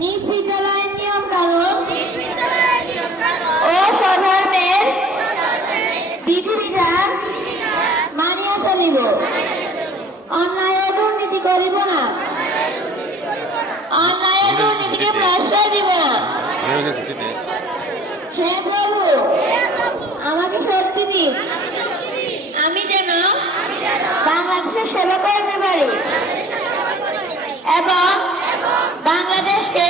নিজ বিদ্যালয়ের নিয়ম কানুন ও স্বধর্মের বিধিবিধান মানিয়া চলিব, অন্যায় ও দুর্নীতি করিব না, অন্যায় ও দুর্নীতিকে প্রশ্রয় দিব না। হে প্রভু, আমাকে শক্তি দিন, আমি যেন বাংলাদেশের সেবা করতে পারি এবং বাংলাদেশকে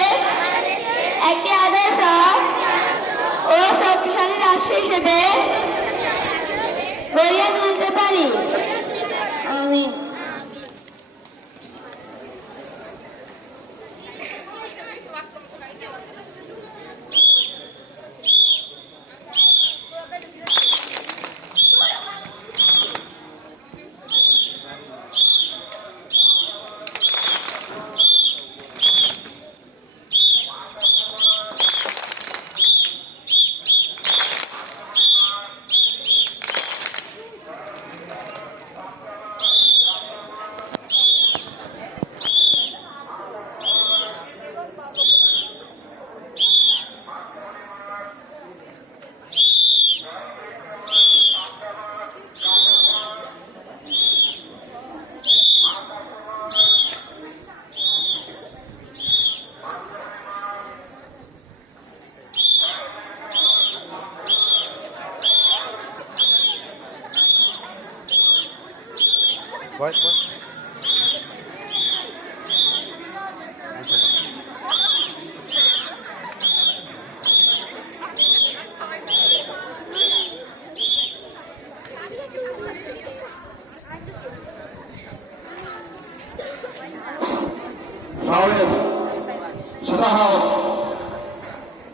একটি আদর্শ ও শক্তিশালী রাষ্ট্র হিসেবে গড়িয়ে তুলতে পারি। আমি What? Setelah